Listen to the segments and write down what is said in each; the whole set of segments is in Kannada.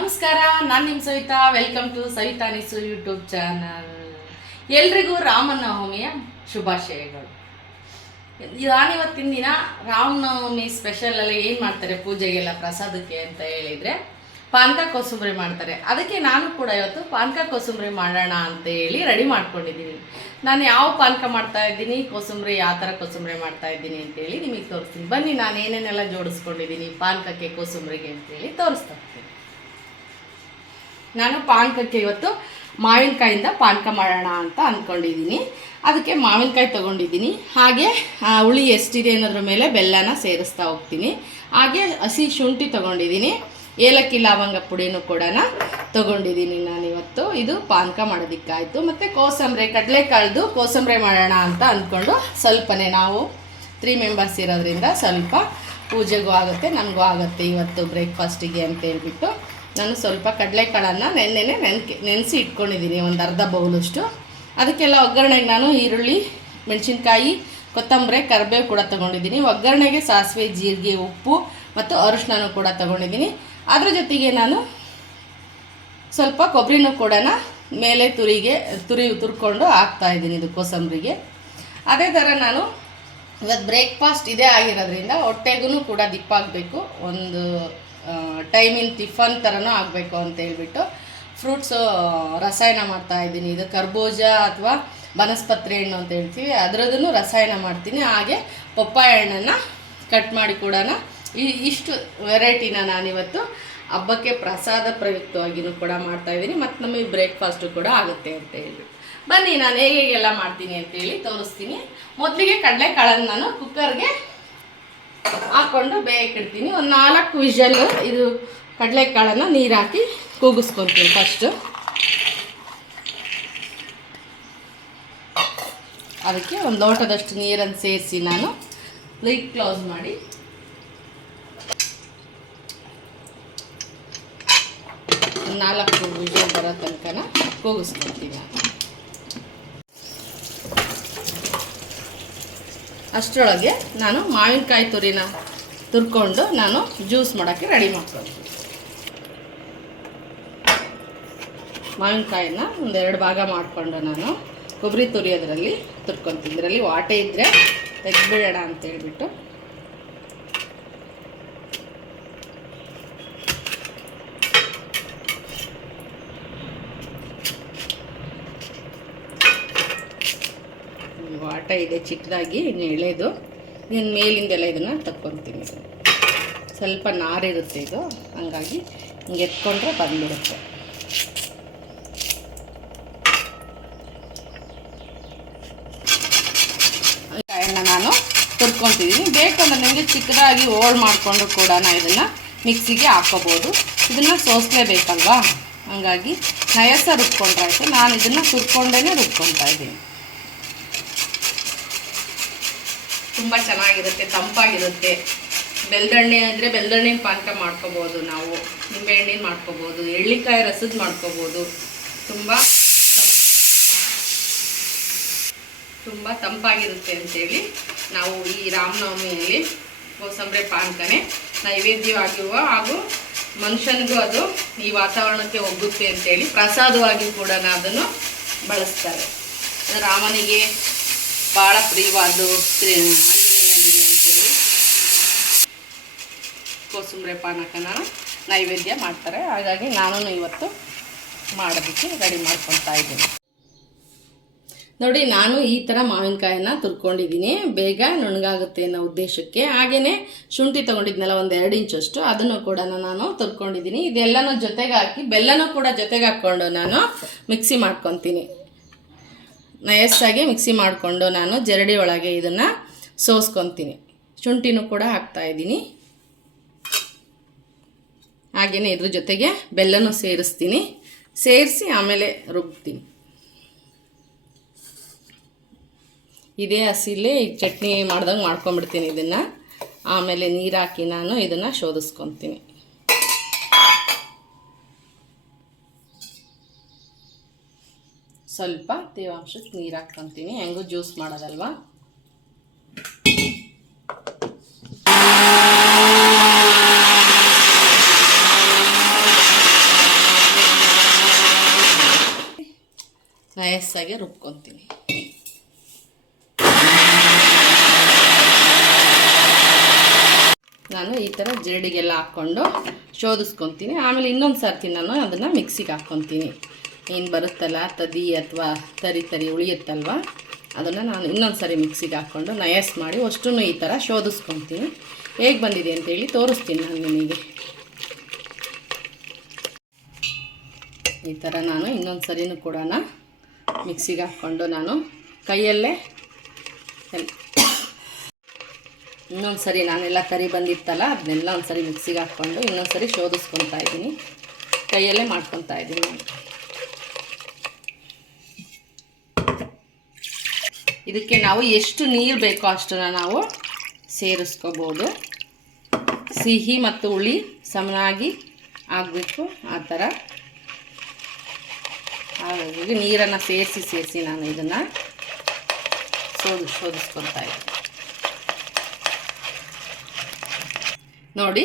ನಮಸ್ಕಾರ, ನಾನು ನಿಮ್ಮ ಸವಿತಾ. ವೆಲ್ಕಮ್ ಟು ಸವಿತಾ ನಿಸು ಯೂಟ್ಯೂಬ್ ಚಾನಲ್. ಎಲ್ರಿಗೂ ರಾಮನವಮಿಯ ಶುಭಾಶಯಗಳು. ನಾನಿವತ್ತಿನ ದಿನ ರಾಮನವಮಿ ಸ್ಪೆಷಲಲ್ಲಿ ಏನು ಮಾಡ್ತಾರೆ ಪೂಜೆಗೆಲ್ಲ ಪ್ರಸಾದಕ್ಕೆ ಅಂತ ಹೇಳಿದರೆ ಪಾನಕ ಕೋಸಂಬರಿ ಮಾಡ್ತಾರೆ. ಅದಕ್ಕೆ ನಾನು ಕೂಡ ಇವತ್ತು ಪಾನಕ ಕೋಸಂಬರಿ ಮಾಡೋಣ ಅಂತ ಹೇಳಿ ರೆಡಿ ಮಾಡ್ಕೊಂಡಿದ್ದೀನಿ. ನಾನು ಯಾವ ಪಾನಕ ಮಾಡ್ತಾ ಇದ್ದೀನಿ, ಕೋಸಂಬರಿ ಯಾವ ಥರ ಕೋಸಂಬರಿ ಮಾಡ್ತಾ ಇದ್ದೀನಿ ಅಂತೇಳಿ ನಿಮಗೆ ತೋರಿಸ್ತೀನಿ. ಬನ್ನಿ, ನಾನು ಏನೇನೆಲ್ಲ ಜೋಡಿಸ್ಕೊಂಡಿದ್ದೀನಿ ಪಾನಕಕ್ಕೆ ಕೋಸಂಬರಿಗೆ ಅಂತೇಳಿ ತೋರಿಸ್ತಾ ಇರ್ತೀನಿ. ನಾನು ಪಾನಕಕ್ಕೆ ಇವತ್ತು ಮಾವಿನಕಾಯಿಂದ ಪಾನಕ ಮಾಡೋಣ ಅಂತ ಅಂದ್ಕೊಂಡಿದ್ದೀನಿ. ಅದಕ್ಕೆ ಮಾವಿನಕಾಯಿ ತೊಗೊಂಡಿದ್ದೀನಿ. ಹಾಗೆ ಹುಳಿ ಎಷ್ಟಿದೆ ಅನ್ನೋದ್ರ ಮೇಲೆ ಬೆಲ್ಲನ ಸೇರಿಸ್ತಾ ಹೋಗ್ತೀನಿ. ಹಾಗೆ ಹಸಿ ಶುಂಠಿ ತೊಗೊಂಡಿದ್ದೀನಿ. ಏಲಕ್ಕಿ ಲವಂಗ ಪುಡಿನೂ ಕೂಡ ತೊಗೊಂಡಿದ್ದೀನಿ ನಾನಿವತ್ತು. ಇದು ಪಾನಕ ಮಾಡೋದಕ್ಕಾಯಿತು. ಮತ್ತು ಕೋಸಂಬರಿ, ಕಡಲೆಕಾಳ್ದು ಕೋಸಂಬರಿ ಮಾಡೋಣ ಅಂತ ಅಂದ್ಕೊಂಡು ಸ್ವಲ್ಪನೇ, ನಾವು 3 ಮೆಂಬರ್ಸ್ ಇರೋದ್ರಿಂದ ಸ್ವಲ್ಪ ಪೂಜೆಗೂ ಆಗುತ್ತೆ, ನಮಗೂ ಆಗುತ್ತೆ ಇವತ್ತು ಬ್ರೇಕ್ಫಾಸ್ಟಿಗೆ ಅಂತ ಹೇಳ್ಬಿಟ್ಟು ನಾನು ಸ್ವಲ್ಪ ಕಡಲೆಕಾಳನ್ನು ನೆನೆಸಿ ಇಟ್ಕೊಂಡಿದ್ದೀನಿ, ಒಂದು ಅರ್ಧ ಬೌಲಷ್ಟು. ಅದಕ್ಕೆಲ್ಲ ಒಗ್ಗರಣೆಗೆ ನಾನು ಈರುಳ್ಳಿ, ಮೆಣಸಿನ್ಕಾಯಿ, ಕೊತ್ತಂಬರಿ, ಕರಿಬೇವು ಕೂಡ ತೊಗೊಂಡಿದ್ದೀನಿ. ಒಗ್ಗರಣೆಗೆ ಸಾಸಿವೆ, ಜೀರಿಗೆ, ಉಪ್ಪು ಮತ್ತು ಅರಿಶಿನೂ ಕೂಡ ತೊಗೊಂಡಿದ್ದೀನಿ. ಅದ್ರ ಜೊತೆಗೆ ನಾನು ಸ್ವಲ್ಪ ಕೊಬ್ಬರಿನೂ ಕೂಡ ಮೇಲೆ ತುರ್ಕೊಂಡು ಹಾಕ್ತಾಯಿದ್ದೀನಿ ಇದು ಕೋಸಂಬರಿಗೆ. ಅದೇ ಥರ ನಾನು ಇವತ್ತು ಬ್ರೇಕ್ಫಾಸ್ಟ್ ಇದೇ ಆಗಿರೋದ್ರಿಂದ ಹೊಟ್ಟೆಗೂ ಕೂಡ ದಿಪ್ಪಾಗಬೇಕು, ಒಂದು ಟೈಮಿನ ಟಿಫನ್ ಥರನೂ ಆಗಬೇಕು ಅಂತ ಹೇಳ್ಬಿಟ್ಟು ಫ್ರೂಟ್ಸು ರಸಾಯನ ಮಾಡ್ತಾಯಿದ್ದೀನಿ. ಇದು ಕರ್ಬೂಜ ಅಥವಾ ಬನಸ್ಪತ್ರೆ ಹಣ್ಣು ಅಂತ ಹೇಳ್ತೀವಿ, ಅದರದನ್ನು ರಸಾಯನ ಮಾಡ್ತೀನಿ. ಹಾಗೆ ಪಪ್ಪಾಯ ಹಣ್ಣನ್ನು ಕಟ್ ಮಾಡಿ ಕೂಡ ಇಷ್ಟು ವೆರೈಟಿನ ನಾನಿವತ್ತು ಹಬ್ಬಕ್ಕೆ ಪ್ರಸಾದ ಪ್ರಯುಕ್ತವಾಗಿಯೂ ಕೂಡ ಮಾಡ್ತಾಯಿದ್ದೀನಿ. ಮತ್ತು ನಮಗೆ ಬ್ರೇಕ್ಫಾಸ್ಟು ಕೂಡ ಆಗುತ್ತೆ ಅಂತ ಹೇಳ್ಬಿಟ್ಟು ಬನ್ನಿ, ನಾನು ಹೇಗೆಲ್ಲ ಮಾಡ್ತೀನಿ ಅಂತೇಳಿ ತೋರಿಸ್ತೀನಿ. ಮೊದಲಿಗೆ ಕಡಲೆಕಾಳನ್ನು ನಾನು ಕುಕ್ಕರ್ಗೆ ಹಾಕ್ಕೊಂಡು ಬೇಯಕ್ಕಿಡ್ತೀನಿ. ಒಂದು 4 ವಿಷಲ್ ಇದು ಕಡಲೆಕಾಳನ್ನು ನೀರು ಹಾಕಿ ಕೂಗಿಸ್ಕೊತೀನಿ. ಫಸ್ಟು ಅದಕ್ಕೆ ಒಂದು ಲೋಟದಷ್ಟು ನೀರನ್ನು ಸೇರಿಸಿ ನಾನು ಲಿಡ್ ಕ್ಲೋಸ್ ಮಾಡಿ ಒಂದು 4 ವಿಷಲ್ ಬರೋ ತನಕ ಕೂಗಿಸ್ಕೊತೀನಿ ನಾನು. ಅಷ್ಟರೊಳಗೆ ನಾನು ಮಾವಿನಕಾಯಿ ತುರ್ಕೊಂಡು ನಾನು ಜ್ಯೂಸ್ ಮಾಡೋಕ್ಕೆ ರೆಡಿ ಮಾಡ್ಕೊಳ್ತೀನಿ. ಮಾವಿನಕಾಯಿನ 1-2 ಭಾಗ ಮಾಡಿಕೊಂಡು ನಾನು ಕೊಬ್ಬರಿ ತುರಿಯೋದ್ರಲ್ಲಿ ತುರ್ಕೊತೀನಿ. ಇದರಲ್ಲಿ ವಾಟೆ ಇದ್ದರೆ ತೆಗೆದುಬಿಡೋಣ ಅಂತೇಳ್ಬಿಟ್ಟು ವಾಟ ಇದೆ ಚಿಕ್ಕದಾಗಿ, ಇನ್ನು ಎಳೆದು ಇನ್ನು ಮೇಲಿಂದೆಲ್ಲ ಇದನ್ನು ತಕ್ಕೊತೀನಿ. ಸ್ವಲ್ಪ ನಾರಿರುತ್ತೆ ಇದು, ಹಂಗಾಗಿ ಹಿಂಗೆ ಎತ್ಕೊಂಡ್ರೆ ಬಂದ್ಬಿಡುತ್ತೆ. ಕಾಯನ್ನು ನಾನು ತುರ್ಕೊತಿದ್ದೀನಿ. ಬೇಕಂದ್ರೆ ನನಗೆ ಚಿಕ್ಕದಾಗಿ ಹೋಳು ಮಾಡಿಕೊಂಡು ಕೂಡ ಇದನ್ನು ಮಿಕ್ಸಿಗೆ ಹಾಕ್ಕೋಬೋದು. ಇದನ್ನು ಸೋಸಲೇಬೇಕಲ್ವಾ, ಹಂಗಾಗಿ ನಯಸ ರುಬ್ಕೊಂಡ್ರಾಯ್ತು. ನಾನು ಇದನ್ನು ತುರ್ಕೊಂಡೇ ರುಬ್ಕೊತಾ ಇದ್ದೀನಿ. ತುಂಬ ಚೆನ್ನಾಗಿರುತ್ತೆ, ತಂಪಾಗಿರುತ್ತೆ. ಬೆಲ್ದಣ್ಣೆ ಅಂದರೆ ಬೆಲ್ದಣ್ಣಿನ ಪಾನಕ ಮಾಡ್ಕೋಬೋದು, ನಾವು ನಿಂಬೆಹಣ್ಣಿನ ಮಾಡ್ಕೋಬೋದು, ಎಳ್ಳಿಕಾಯಿ ರಸದ ಮಾಡ್ಕೋಬೋದು. ತುಂಬ ತಂಪಾಗಿರುತ್ತೆ ಅಂಥೇಳಿ ನಾವು ಈ ರಾಮನವಮಿಯಲ್ಲಿ ಕೋಸಂಬರಿ ಪಾನಕನೇ ನೈವೇದ್ಯವಾಗಿರುವ ಹಾಗೂ ಮನುಷ್ಯನಿಗೂ ಅದು ಈ ವಾತಾವರಣಕ್ಕೆ ಒಗ್ಗುತ್ತೆ ಅಂತೇಳಿ ಪ್ರಸಾದವಾಗಿ ಕೂಡ ಅದನ್ನು ಬಳಸ್ತಾರೆ. ರಾಮನಿಗೆ ಭಾಳ ಪ್ರಿಯವಾದ್ದು ಆಂಜನೇಯನಿಗೆ ಅಂತೇಳಿ ಕೋಸಂಬರಿ ಪಾನಕನ ನೈವೇದ್ಯ ಮಾಡ್ತಾರೆ. ಹಾಗಾಗಿ ನಾನು ಇವತ್ತು ಮಾಡೋದಕ್ಕೆ ರೆಡಿ ಮಾಡ್ಕೊತಾ ಇದ್ದೀನಿ. ನೋಡಿ, ನಾನು ಈ ಥರ ಮಾವಿನಕಾಯನ್ನು ತುರ್ಕೊಂಡಿದ್ದೀನಿ, ಬೇಗ ನುಣ್ಣಗಾಗುತ್ತೆ ಅನ್ನೋ ಉದ್ದೇಶಕ್ಕೆ. ಹಾಗೆಯೇ ಶುಂಠಿ ತೊಗೊಂಡಿದ್ನಲ್ಲ, ಒಂದು 2 ಇಂಚಷ್ಟು, ಅದನ್ನು ಕೂಡ ನಾನು ತುರ್ಕೊಂಡಿದ್ದೀನಿ. ಇದೆಲ್ಲನೂ ಜೊತೆಗೆ ಹಾಕಿ ಬೆಲ್ಲನೂ ಕೂಡ ಜೊತೆಗೆ ಹಾಕ್ಕೊಂಡು ನಾನು ಮಿಕ್ಸಿ ಮಾಡ್ಕೊತೀನಿ. ನಯಸ್ಸಾಗಿ ಮಿಕ್ಸಿ ಮಾಡಿಕೊಂಡು ನಾನು ಜರಡಿ ಒಳಗೆ ಇದನ್ನು ಸೋಸ್ಕೊತೀನಿ. ಶುಂಠಿನೂ ಕೂಡ ಹಾಕ್ತಾಯಿದ್ದೀನಿ. ಹಾಗೆಯೇ ಇದ್ರ ಜೊತೆಗೆ ಬೆಲ್ಲನೂ ಸೇರಿಸಿ ಆಮೇಲೆ ರುಬ್ತೀನಿ. ಇದೇ ಹಸಿಲೇ ಈಗ ಚಟ್ನಿ ಮಾಡ್ದಂಗೆ ಮಾಡ್ಕೊಂಬಿಡ್ತೀನಿ. ಇದನ್ನು ಆಮೇಲೆ ನೀರು ಹಾಕಿ ನಾನು ಇದನ್ನು ಶೋಧಿಸ್ಕೊತೀನಿ. ಸ್ವಲ್ಪ ತೇವಾಂಶಕ್ಕೆ ನೀರು ಹಾಕ್ಕೊತೀನಿ, ಹೆಂಗೂ ಜ್ಯೂಸ್ ಮಾಡೋದಲ್ವಾ. ನೈಸಾಗಿ ರುಬ್ಕೊತೀನಿ. ನಾನು ಈ ಥರ ಜರಡಿಗೆಲ್ಲ ಹಾಕ್ಕೊಂಡು ಶೋಧಿಸ್ಕೊತೀನಿ. ಆಮೇಲೆ ಇನ್ನೊಂದು ಸರ್ತಿ ನಾನು ಅದನ್ನು ಮಿಕ್ಸಿಗೆ ಹಾಕ್ಕೊತೀನಿ. ಏನು ಬರುತ್ತಲ್ಲ ತದಿ ಅಥವಾ ತರಿ ಉಳಿಯುತ್ತಲ್ವ, ಅದನ್ನು ನಾನು ಇನ್ನೊಂದು ಸರಿ ಮಿಕ್ಸಿಗೆ ಹಾಕ್ಕೊಂಡು ನಯಸ್ ಮಾಡಿ ಅಷ್ಟೂ ಈ ಥರ ಶೋಧಿಸ್ಕೊತೀನಿ. ಹೇಗೆ ಬಂದಿದೆ ಅಂತೇಳಿ ತೋರಿಸ್ತೀನಿ ನಾನು ನಿಮಗೆ. ಈ ಥರ ನಾನು ಇನ್ನೊಂದು ಸರಿನೂ ಕೂಡ ಮಿಕ್ಸಿಗೆ ಹಾಕ್ಕೊಂಡು ನಾನು ಕೈಯಲ್ಲೇ ಇನ್ನೊಂದು ಸರಿ ನಾನೆಲ್ಲ ಕರಿ ಬಂದಿತ್ತಲ್ಲ ಅದನ್ನೆಲ್ಲ ಒಂದು ಸರಿ ಮಿಕ್ಸಿಗೆ ಹಾಕ್ಕೊಂಡು ಇನ್ನೊಂದು ಸರಿ ಶೋಧಿಸ್ಕೊತಾ ಇದ್ದೀನಿ. ಕೈಯಲ್ಲೇ ಮಾಡ್ಕೊತಾ ಇದ್ದೀನಿ ನಾನು. ಇದಕ್ಕೆ ನಾವು ಎಷ್ಟು ನೀರು ಬೇಕೋ ಅಷ್ಟನ್ನು ನಾವು ಸೇರಿಸ್ಕೋಬೋದು. ಸಿಹಿ ಮತ್ತು ಹುಳಿ ಸಮನಾಗಿ ಆಗಬೇಕು, ಆ ಥರ. ಹಾಗಾಗಿ ನೀರನ್ನು ಸೇರಿಸಿ ನಾನು ಇದನ್ನು ಶೋಧಿಸ್ಕೊತಾ ಇದ್ದೀನಿ. ನೋಡಿ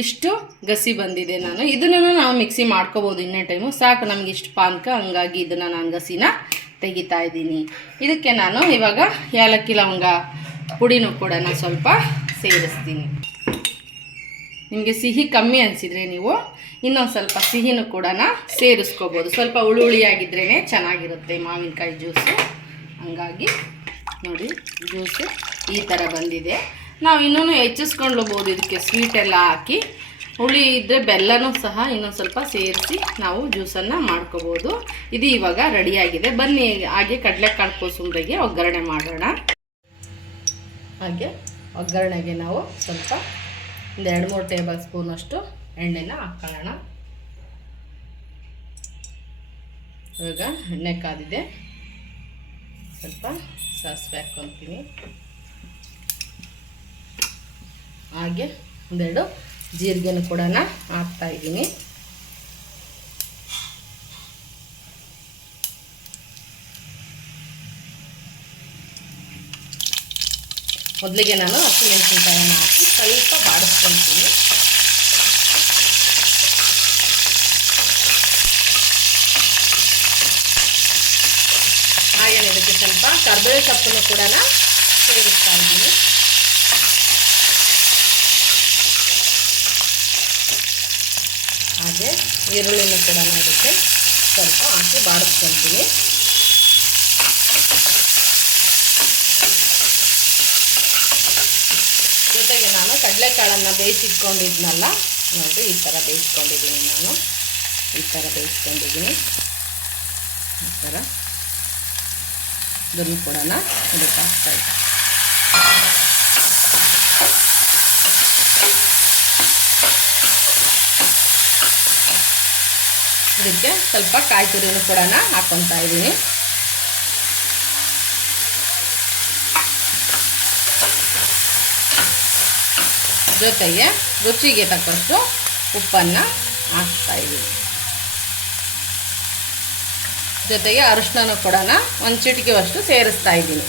ಇಷ್ಟು ಗಸಿ ಬಂದಿದೆ. ನಾನು ಇದನ್ನು ನಾವು ಮಿಕ್ಸಿ ಮಾಡ್ಕೋಬೋದು ಇನ್ನೇ ಟೈಮು. ಸಾಕು ನಮ್ಗೆ ಇಷ್ಟು ಪಾನಕ, ಹಂಗಾಗಿ ಇದನ್ನು ನಾನು ಗಸಿನ ತೆಗಿತಾ ಇದ್ದೀನಿ. ಇದಕ್ಕೆ ನಾನು ಇವಾಗ ಏಲಕ್ಕಿ ಲವಂಗ ಪುಡಿನೂ ಕೂಡ ನಾನು ಸ್ವಲ್ಪ ಸೇರಿಸ್ತೀನಿ. ನಿಮಗೆ ಸಿಹಿ ಕಮ್ಮಿ ಅನಿಸಿದರೆ ನೀವು ಇನ್ನೊಂದು ಸ್ವಲ್ಪ ಸಿಹಿನೂ ಕೂಡ ಸೇರಿಸ್ಕೋಬೋದು. ಸ್ವಲ್ಪ ಹುಳಿಯಾಗಿದ್ರೇ ಚೆನ್ನಾಗಿರುತ್ತೆ ಮಾವಿನಕಾಯಿ ಜ್ಯೂಸು. ಹಂಗಾಗಿ ನೋಡಿ ಜ್ಯೂಸು ಈ ಥರ ಬಂದಿದೆ. ನಾವು ಇನ್ನೂ ಹೆಚ್ಚಿಸ್ಕೊಂಡ್ಬೋದು. ಇದಕ್ಕೆ ಸ್ವೀಟೆಲ್ಲ ಹಾಕಿ ಹುಳಿ ಇದ್ದರೆ ಬೆಲ್ಲನೂ ಸಹ ಇನ್ನೊಂದು ಸ್ವಲ್ಪ ಸೇರಿಸಿ ನಾವು ಜ್ಯೂಸನ್ನು ಮಾಡ್ಕೋಬೋದು. ಇದು ಇವಾಗ ರೆಡಿಯಾಗಿದೆ. ಬನ್ನಿ ಹಾಗೆ ಕಡಲೆಕಾಳು ಕೋಸಂಬರಿಗೆ ಒಗ್ಗರಣೆ ಮಾಡೋಣ. ಹಾಗೆ ಒಗ್ಗರಣೆಗೆ ನಾವು ಸ್ವಲ್ಪ ಒಂದು 2-3 ಟೇಬಲ್ ಸ್ಪೂನಷ್ಟು ಎಣ್ಣೆನ ಹಾಕೊಳ್ಳೋಣ. ಇವಾಗ ಎಣ್ಣೆ ಕಾದಿದೆ, ಸ್ವಲ್ಪ ಸಾಸಿವೆ ಹಾಕ್ಕೊತೀನಿ. ಹಾಗೆ 2 ಜೀರಿಗೆನೂ ಕೂಡ ಹಾಕ್ತಾಯಿದ್ದೀನಿ. ಮೊದಲಿಗೆ ನಾನು ಹಸಿಮೆಣಸಿನಕಾಯನ್ನು ಹಾಕಿ ಸ್ವಲ್ಪ ಬಾಡಿಸ್ಕೊತೀನಿ. ಹಾಗೆ ಇದಕ್ಕೆ ಸ್ವಲ್ಪ ಕರ್ಬೇವು ಸೊಪ್ಪನ್ನು ಕೂಡ ಸೇರಿಸ್ತಾ ಇದ್ದೀನಿ. ಹಾಗೆ ಈರುಳ್ಳಿನೂ ಕೂಡ ಇದಕ್ಕೆ ಸ್ವಲ್ಪ ಹಾಕಿ ಬಾಡಿಸ್ಕೊತೀನಿ. ಜೊತೆಗೆ ನಾನು ಕಡಲೆಕಾಳನ್ನು ಬೇಯಿಸಿಟ್ಕೊಂಡಿದ್ನಲ್ಲ ನೋಡಿ, ಈ ಥರ ಬೇಯಿಸ್ಕೊಂಡಿದ್ದೀನಿ. ನಾನು ಈ ಥರ ಬೇಯಿಸ್ಕೊಂಡಿದ್ದೀನಿ. ಈ ಥರ ಇದನ್ನು ಕೂಡ ಇದಕ್ಕೆ ಹಾಕ್ತಾಯಿದ್ದೀನಿ. ಇದಕ್ಕೆ ಸ್ವಲ್ಪ ಕಾಯಿ ತುರಿನೂ ಕೂಡ ಹಾಕ್ಕೊತಾ ಇದ್ದೀನಿ. ಜೊತೆಗೆ ರುಚಿಗೆ ತಕ್ಕಷ್ಟು ಉಪ್ಪನ್ನು ಹಾಕ್ತಾಯಿದ್ದೀನಿ. ಜೊತೆಗೆ ಅರಿಶಿನೂ ಕೂಡ ಒಂದು ಚಿಟಿಕೆಯಷ್ಟು ಸೇರಿಸ್ತಾ ಇದ್ದೀನಿ.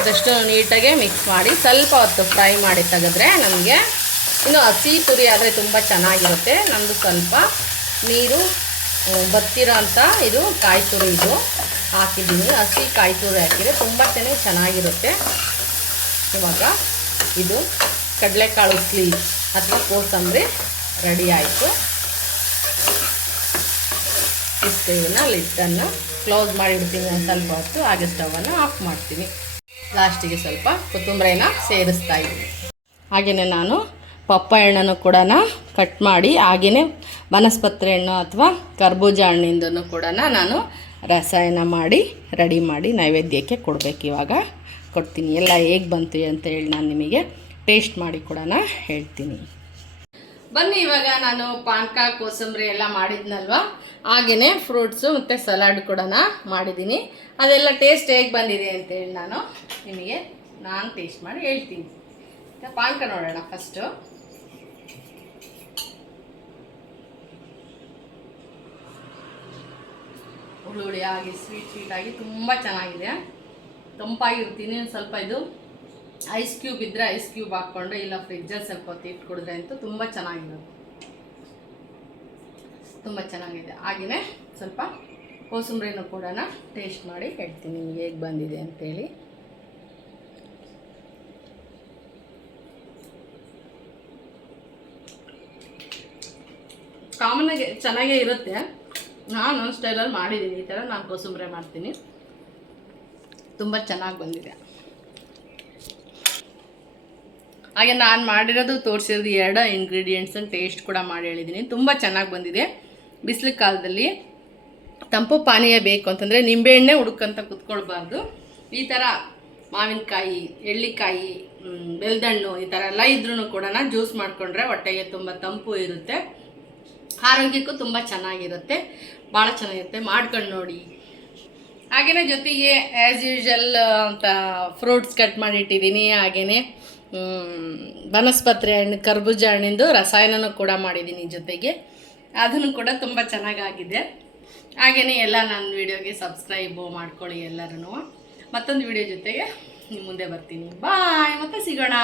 ಇದಷ್ಟು ನೀಟಾಗಿ ಮಿಕ್ಸ್ ಮಾಡಿ ಸ್ವಲ್ಪ ಹೊತ್ತು ಫ್ರೈ ಮಾಡಿ ತೆಗೆದ್ರೆ ನಮಗೆ ಇನ್ನು ಹಸಿ ತುರಿ ಆದರೆ ತುಂಬ ಚೆನ್ನಾಗಿರುತ್ತೆ. ನಮ್ಮದು ಸ್ವಲ್ಪ ನೀರು ಬತ್ತಿರೋ ಅಂಥ ಇದು ಕಾಯಿ ತುರಿ ಇದು ಹಾಕಿದ್ದೀನಿ. ಹಸಿ ಕಾಯಿ ತುರಿ ಹಾಕಿದರೆ ತುಂಬ ಚೆನ್ನಾಗಿರುತ್ತೆ. ಇವಾಗ ಇದು ಕಡಲೆಕಾಳು ಉಸ್ಲಿ ಅಥವಾ ಕೋಸಂಬರಿ ರೆಡಿ ಆಯಿತು. ಇಷ್ಟನ್ನು ಲಿಡ್ಡನ್ನು ಕ್ಲೋಸ್ ಮಾಡಿಡ್ತೀನಿ ಒಂದು ಸ್ವಲ್ಪ ಹೊತ್ತು. ಹಾಗೆ ಸ್ಟವನ್ನು ಆಫ್ ಮಾಡ್ತೀನಿ. ಲಾಸ್ಟಿಗೆ ಸ್ವಲ್ಪ ಕೊತ್ತಂಬರಿನ ಸೇರಿಸ್ತಾ ಇದ್ದೀನಿ. ಹಾಗೆಯೇ ನಾನು ಪಪ್ಪಾಯ ಹಣ್ಣನ್ನು ಕೂಡ ಕಟ್ ಮಾಡಿ ಹಾಗೆಯೇ ಬನಸ್ಪತ್ರೆ ಹಣ್ಣು ಅಥವಾ ಕರ್ಬೂಜ ಹಣ್ಣಿಂದನೂ ಕೂಡ ನಾನು ರಸಾಯನ ಮಾಡಿ ರೆಡಿ ಮಾಡಿ ನೈವೇದ್ಯಕ್ಕೆ ಕೊಡಬೇಕು. ಇವಾಗ ಕೊಡ್ತೀನಿ. ಎಲ್ಲ ಹೇಗೆ ಬಂತು ಅಂತ ಹೇಳಿ ನಾನು ನಿಮಗೆ ಟೇಸ್ಟ್ ಮಾಡಿ ಕೂಡ ಹೇಳ್ತೀನಿ. ಬನ್ನಿ, ಇವಾಗ ನಾನು ಪಾನಕ ಕೋಸಂಬರಿ ಎಲ್ಲ ಮಾಡಿದ್ನಲ್ವ, ಹಾಗೆಯೇ ಫ್ರೂಟ್ಸು ಮತ್ತು ಸಲಾಡ್ ಕೂಡ ಮಾಡಿದ್ದೀನಿ. ಅದೆಲ್ಲ ಟೇಸ್ಟ್ ಹೇಗೆ ಬಂದಿದೆ ಅಂತೇಳಿ ನಾನು ಟೇಸ್ಟ್ ಮಾಡಿ ಹೇಳ್ತೀನಿ. ಪಾನಕ ನೋಡೋಣ ಫಸ್ಟು. ಹುಳಿಯಾಗಿ ಸ್ವೀಟಾಗಿ ತುಂಬ ಚೆನ್ನಾಗಿದೆ. ತಂಪಾಗಿರ್ತೀನಿ. ಸ್ವಲ್ಪ ಇದು ಐಸ್ ಕ್ಯೂಬ್ ಇದ್ದರೆ ಐಸ್ ಕ್ಯೂಬ್ ಹಾಕ್ಕೊಂಡು ಇಲ್ಲ ಫ್ರಿಜ್ಜಲ್ಲಿ ಸ್ವಲ್ಪ ಹೊತ್ತು ಇಟ್ಟು ಕುಡಿದ್ರೆ ಅಂತೂ ತುಂಬ ಚೆನ್ನಾಗಿರುತ್ತೆ. ತುಂಬ ಚೆನ್ನಾಗಿದೆ. ಹಾಗೆಯೇ ಸ್ವಲ್ಪ ಕೋಸಂಬರಿನೂ ಕೂಡ ಟೇಸ್ಟ್ ಮಾಡಿ ಹೇಳ್ತೀನಿ ನಿಮಗೆ ಹೇಗೆ ಬಂದಿದೆ ಅಂತೇಳಿ. ಕಾಮನಾಗಿ ಚೆನ್ನಾಗೇ ಇರುತ್ತೆ. ನಾನು ನನ್ನ ಸ್ಟೈಲಲ್ಲಿ ಮಾಡಿದ್ದೀನಿ. ಈ ಥರ ನಾನು ಕೋಸಂಬರಿ ಮಾಡ್ತೀನಿ, ತುಂಬ ಚೆನ್ನಾಗಿ ಬಂದಿದೆ. ಹಾಗೆ ನಾನು ಮಾಡಿರೋದು ತೋರಿಸಿರೋದು 2 ಇಂಗ್ರೀಡಿಯೆಂಟ್ಸನ್ನು ಟೇಸ್ಟ್ ಕೂಡ ಮಾಡಿ ಹೇಳಿದ್ದೀನಿ. ತುಂಬ ಚೆನ್ನಾಗಿ ಬಂದಿದೆ. ಬಿಸಿಲು ಕಾಲದಲ್ಲಿ ತಂಪು ಪಾನೀಯ ಬೇಕು ಅಂತಂದರೆ ನಿಂಬೆಹಣ್ಣೆ ಹುಡುಕಂತ ಕುತ್ಕೊಳ್ಬಾರ್ದು. ಈ ಥರ ಮಾವಿನಕಾಯಿ, ಎಳ್ಳಿಕಾಯಿ, ಬೆಲ್ದಣ್ಣು ಈ ಥರ ಎಲ್ಲ ಇದ್ರೂ ಕೂಡ ಜ್ಯೂಸ್ ಮಾಡಿಕೊಂಡ್ರೆ ಹೊಟ್ಟೆಗೆ ತುಂಬ ತಂಪು ಇರುತ್ತೆ, ಆರೋಗ್ಯಕ್ಕೂ ತುಂಬ ಚೆನ್ನಾಗಿರುತ್ತೆ, ಭಾಳ ಚೆನ್ನಾಗಿರುತ್ತೆ. ಮಾಡ್ಕೊಂಡು ನೋಡಿ. ಹಾಗೆಯೇ ಜೊತೆಗೆ ಆ್ಯಸ್ ಯೂಶಲ್ ಅಂತ ಫ್ರೂಟ್ಸ್ ಕಟ್ ಮಾಡಿ ಇಟ್ಟಿದ್ದೀನಿ. ಹಾಗೆಯೇ ಬನಸ್ಪತ್ರೆ ಹಣ್ಣು, ಕರ್ಬೂಜ ಹಣ್ಣಿಂದು ರಸಾಯನನೂ ಕೂಡ ಮಾಡಿದ್ದೀನಿ ಜೊತೆಗೆ, ಅದನ್ನು ಕೂಡ ತುಂಬ ಚೆನ್ನಾಗಾಗಿದೆ. ಹಾಗೆಯೇ ಎಲ್ಲ ನನ್ನ ವಿಡಿಯೋಗೆ ಸಬ್ಸ್ಕ್ರೈಬು ಮಾಡ್ಕೊಳ್ಳಿ ಎಲ್ಲರೂ. ಮತ್ತೊಂದು ವಿಡಿಯೋ ಜೊತೆಗೆ ನಿಮ್ಮ ಮುಂದೆ ಬರ್ತೀನಿ. ಬಾಯ್, ಮತ್ತೆ ಸಿಗೋಣ.